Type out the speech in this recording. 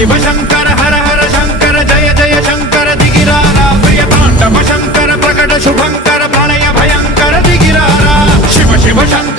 शिव शंकर हर हर शंकर जय जय शंकर दिगिरारा प्रिय तांडव शंकर प्रकट शुभंकर प्रणय भयंकर दिगिरारा शिव शिव शंकर